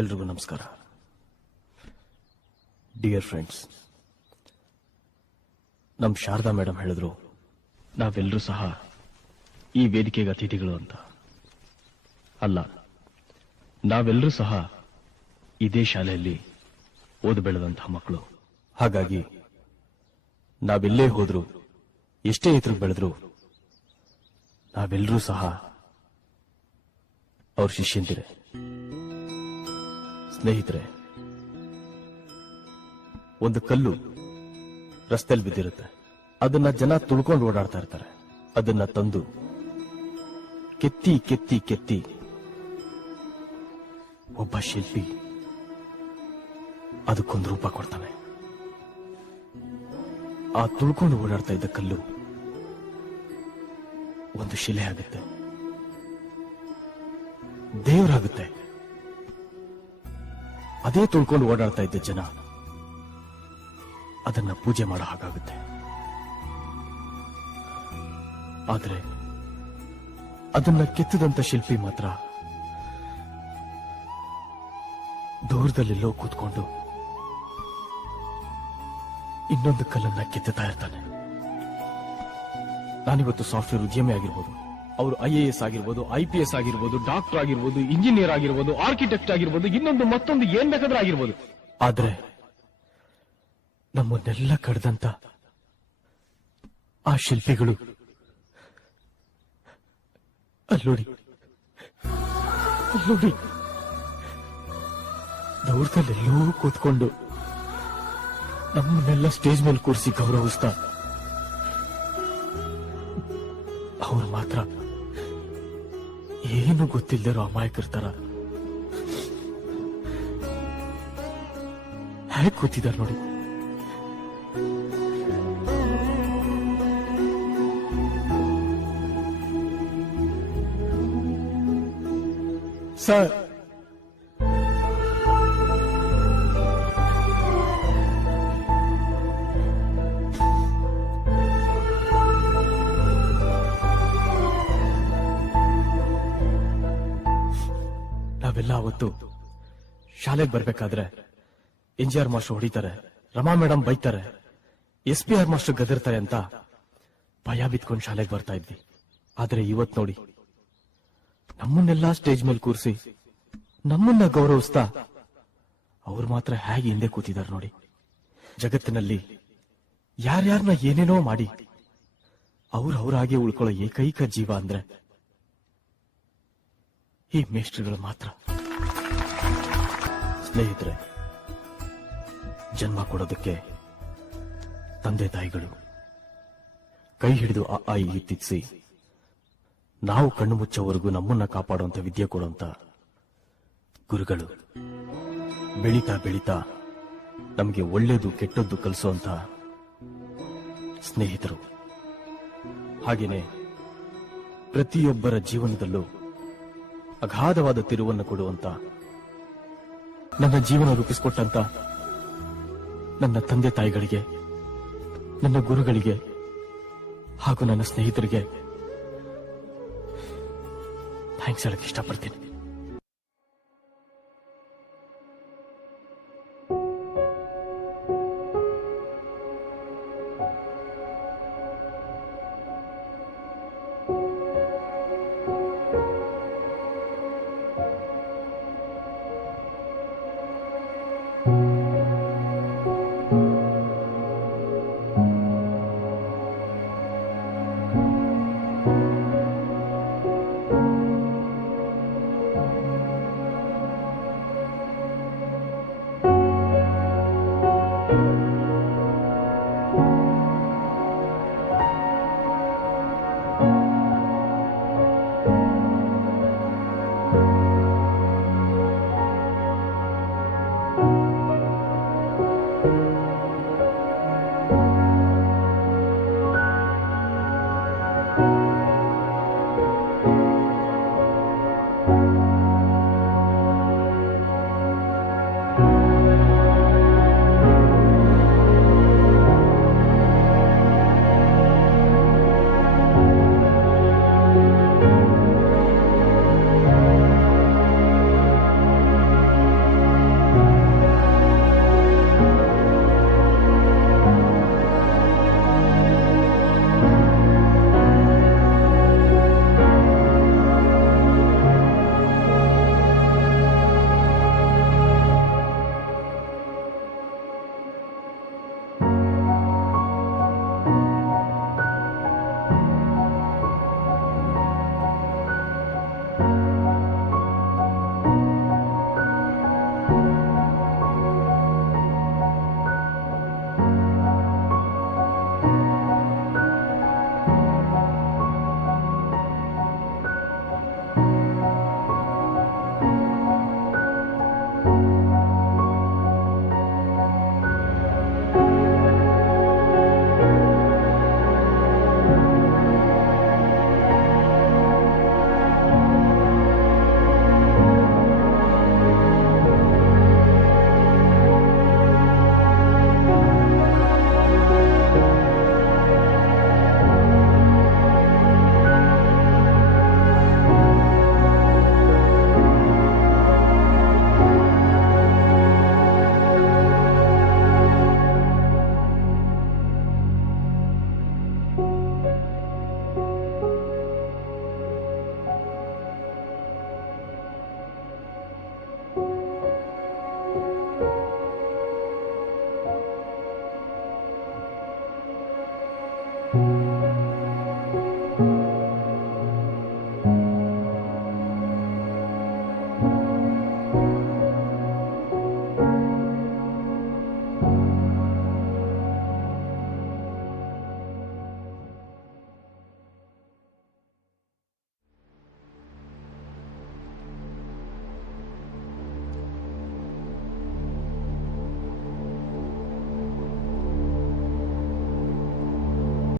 ಎಲ್ರಿಗೂ ನಮಸ್ಕಾರ. Dear friends, ನಮ್ ಶಾರದಾ ಮೇಡಮ್ ಹೇಳಿದ್ರು ನಾವೆಲ್ಲರೂ ಸಹ ಈ ವೇದಿಕೆಗೆ ಅತಿಥಿಗಳು ಅಂತ. ಅಲ್ಲ, ನಾವೆಲ್ಲರೂ ಸಹ ಇದೇ ಶಾಲೆಯಲ್ಲಿ ಓದು ಬೆಳೆದಂತಹ ಮಕ್ಕಳು. ಹಾಗಾಗಿ ನಾವೆಲ್ಲೇ ಹೋದ್ರು, ಎಷ್ಟೇ ಎತ್ತರಕ್ಕೆ ಬೆಳೆದ್ರು, ನಾವೆಲ್ಲರೂ ಸಹ ಅವ್ರ ಶಿಷ್ಯಂತಿರೆ, ಸ್ನೇಹಿತರೆ. ಒಂದು ಕಲ್ಲು ರಸ್ತೆಯಲ್ಲಿ ಬಿದ್ದಿರುತ್ತೆ, ಅದನ್ನ ಜನ ತುಳ್ಕೊಂಡು ಓಡಾಡ್ತಾ ಇರ್ತಾರೆ. ಅದನ್ನ ತಂದು ಕೆತ್ತಿ ಕೆತ್ತಿ ಕೆತ್ತಿ ಒಬ್ಬ ಶಿಲ್ಪಿ ಅದಕ್ಕೊಂದು ರೂಪ ಕೊಡ್ತಾನೆ. ಆ ತುಳ್ಕೊಂಡು ಓಡಾಡ್ತಾ ಇದ್ದ ಕಲ್ಲು ಒಂದು ಶಿಲೆ ಆಗುತ್ತೆ, ದೇವರಾಗುತ್ತೆ. ಅದೇ ತುಳ್ಕೊಂಡು ಓಡಾಡ್ತಾ ಇದ್ದ ಜನ ಅದನ್ನ ಪೂಜೆ ಮಾಡೋ ಹಾಗಾಗುತ್ತೆ. ಆದರೆ ಅದನ್ನ ಕೆತ್ತಿದಂತ ಶಿಲ್ಪಿ ಮಾತ್ರ ದೂರದಲ್ಲೆಲ್ಲೋ ಕೂತ್ಕೊಂಡು ಇನ್ನೊಂದು ಕಲ್ಲನ್ನ ಕೆತ್ತುತ್ತಾ ಇರ್ತಾನೆ. ನಾನಿವತ್ತು ಸಾಫ್ಟ್ವೇರ್ ಉದ್ಯಮಿ ಆಗಿರ್ಬೋದು, ಅವರು IAS ಆಗಿರ್ಬೋದು, IPS ಆಗಿರ್ಬೋದು, ಡಾಕ್ಟರ್ ಆಗಿರ್ಬೋದು, ಇಂಜಿನಿಯರ್ ಆಗಿರ್ಬೋದು, ಆರ್ಕಿಟೆಕ್ಟ್ ಆಗಿರ್ಬೋದು, ಇನ್ನೊಂದು ಮತ್ತೊಂದು ಏನ್ ಬೇಕಾದ್ರೂ ಆಗಿರ್ಬೋದು. ಆದ್ರೆ ನಮ್ಮನ್ನೆಲ್ಲ ಕಡ್ದಂತ ಆ ಶಿಲ್ಪಿಗಳು ಅಲ್ಲೋಡಿ ದೂರದಲ್ಲೆಲ್ಲೋ ಕೂತ್ಕೊಂಡು ನಮ್ಮನ್ನೆಲ್ಲ ಸ್ಟೇಜ್ ಮೇಲೆ ಕೂರಿಸಿ ಗೌರವಿಸ್ತಾ, ಅವ್ರು ಮಾತ್ರ ಏನು ಗೊತ್ತಿಲ್ಲದಿರೋ ಅಮಾಯಕರ್ತಾರ ಹೇಗೆ ಕೂತಿದ್ದಾರೆ ನೋಡಿ. ಸರ್, ನಾವೆಲ್ಲ ಅವತ್ತು ಶಾಲೆಗೆ ಬರ್ಬೇಕಾದ್ರೆ NGR ಮಾಸ್ಟರ್ ಹೊಡಿತಾರೆ, ರಮಾ ಮೇಡಮ್ ಬೈತಾರೆ, SPR ಮಾಸ್ಟರ್ ಗದರ್ತಾರೆ ಅಂತ ಭಯ ಬಿತ್ಕೊಂಡು ಶಾಲೆಗೆ ಬರ್ತಾ ಇದ್ವಿ. ಆದ್ರೆ ಇವತ್ ನೋಡಿ, ನಮ್ಮನ್ನೆಲ್ಲ ಸ್ಟೇಜ್ ಮೇಲೆ ಕೂರಿಸಿ ನಮ್ಮನ್ನ ಗೌರವಿಸ್ತಾ ಅವ್ರು ಮಾತ್ರ ಹೇಗೆ ಹಿಂದೆ ಕೂತಿದ್ದಾರೆ ನೋಡಿ. ಜಗತ್ತಿನಲ್ಲಿ ಯಾರ್ಯಾರನ್ನ ಏನೇನೋ ಮಾಡಿ ಅವ್ರಾಗೆ ಉಳ್ಕೊಳ್ಳೋ ಏಕೈಕ ಜೀವ ಅಂದ್ರೆ ಈ ಮೇಷ್ಟ್ರುಗಳು ಮಾತ್ರ. ಸ್ನೇಹಿತರೆ, ಜನ್ಮ ಕೊಡೋದಕ್ಕೆ ತಂದೆ ತಾಯಿಗಳು ಕೈ ಹಿಡಿದು ಆ ತಿತ್ಸಿ ನಾವು ಕಣ್ಣು ಮುಚ್ಚೋವರೆಗೂ ನಮ್ಮನ್ನ ಕಾಪಾಡುವಂತ ವಿದ್ಯೆ ಕೊಡುವಂತ ಗುರುಗಳು, ಬೆಳೀತಾ ಬೆಳೀತಾ ನಮಗೆ ಒಳ್ಳೇದು ಕೆಟ್ಟದ್ದು ಕಲಿಸುವಂತ ಸ್ನೇಹಿತರು, ಹಾಗೇನೆ ಪ್ರತಿಯೊಬ್ಬರ ಜೀವನದಲ್ಲೂ ಅಗಾಧವಾದ ತಿರುವನ್ನು ಕೊಡುವಂತ, ನನ್ನ ಜೀವನ ರೂಪಿಸಿಕೊಟ್ಟಂತ ನನ್ನ ತಂದೆ ತಾಯಿಗಳಿಗೆ, ನನ್ನ ಗುರುಗಳಿಗೆ ಹಾಗೂ ನನ್ನ ಸ್ನೇಹಿತರಿಗೆ ಥ್ಯಾಂಕ್ಸ್ ಹೇಳಕ್ಕೆ ಇಷ್ಟಪಡ್ತೀನಿ.